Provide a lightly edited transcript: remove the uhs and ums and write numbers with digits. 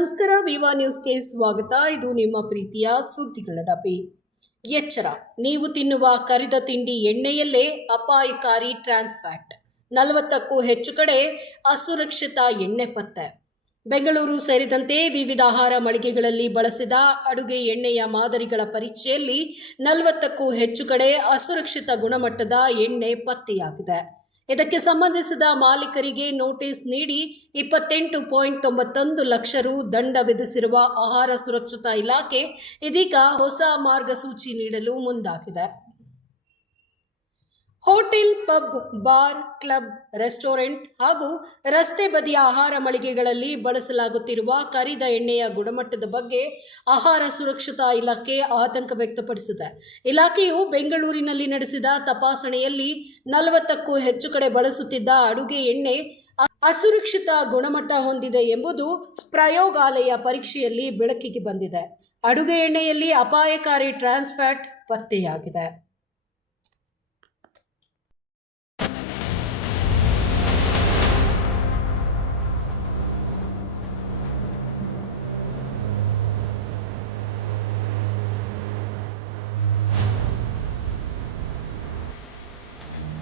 ನಮಸ್ಕಾರ, ವಿವಾ ನ್ಯೂಸ್ಗೆ ಸ್ವಾಗತ. ಇದು ನಿಮ್ಮ ಪ್ರೀತಿಯ ಸುದ್ದಿಗಳ ಡಬ್ಬಿ. ಎಚ್ಚರ, ನೀವು ತಿನ್ನುವ ಕರಿದ ತಿಂಡಿ ಎಣ್ಣೆಯಲ್ಲೇ ಅಪಾಯಕಾರಿ ಟ್ರಾನ್ಸ್ ಫ್ಯಾಟ್. 40ಕ್ಕೂ ಹೆಚ್ಚು ಕಡೆ ಅಸುರಕ್ಷಿತ ಎಣ್ಣೆ ಪತ್ತೆ. ಬೆಂಗಳೂರು ಸೇರಿದಂತೆ ವಿವಿಧ ಆಹಾರ ಮಳಿಗೆಗಳಲ್ಲಿ ಬಳಸಿದ ಅಡುಗೆ ಎಣ್ಣೆಯ ಮಾದರಿಗಳ ಪರೀಕ್ಷೆಯಲ್ಲಿ 40ಕ್ಕೂ ಹೆಚ್ಚು ಕಡೆ ಅಸುರಕ್ಷಿತ ಗುಣಮಟ್ಟದ ಎಣ್ಣೆ ಪತ್ತೆಯಾಗಿದೆ. ಇದಕ್ಕೆ ಸಂಬಂಧಿಸಿದ ಮಾಲೀಕರಿಗೆ ನೋಟಿಸ್ ನೀಡಿ 28.91 ಲಕ್ಷ ರು ದಂಡ ವಿಧಿಸಿರುವ ಆಹಾರ ಸುರಕ್ಷತಾ ಇಲಾಖೆ ಇದೀಗ ಹೊಸ ಮಾರ್ಗಸೂಚಿ ನೀಡಲು ಮುಂದಾಗಿದೆ. Hotel, pub, bar, club, restaurant ಹಾಗೂ ರಸ್ತೆ ಬದಿಯ ಆಹಾರ ಮಳಿಗೆಗಳಲ್ಲಿ ಬಳಸಲಾಗುತ್ತಿರುವ ಕರಿದ ಎಣ್ಣೆಯ ಗುಣಮಟ್ಟದ ಬಗ್ಗೆ ಆಹಾರ ಸುರಕ್ಷತಾ ಇಲಾಖೆ ಆತಂಕ ವ್ಯಕ್ತಪಡಿಸಿದೆ. ಇಲಾಖೆಯು ಬೆಂಗಳೂರಿನಲ್ಲಿ ನಡೆಸಿದ ತಪಾಸಣೆಯಲ್ಲಿ 40ಕ್ಕೂ ಹೆಚ್ಚು ಕಡೆ ಬಳಸುತ್ತಿದ್ದ ಅಡುಗೆ ಎಣ್ಣೆ ಅಸುರಕ್ಷಿತ ಗುಣಮಟ್ಟ ಹೊಂದಿದೆ ಎಂಬುದು ಪ್ರಯೋಗಾಲಯ ಪರೀಕ್ಷೆಯಲ್ಲಿ ಬೆಳಕಿಗೆ ಬಂದಿದೆ. ಅಡುಗೆ ಎಣ್ಣೆಯಲ್ಲಿ ಅಪಾಯಕಾರಿ ಟ್ರಾನ್ಸ್ ಫ್ಯಾಟ್ ಪತ್ತೆಯಾಗಿದೆ.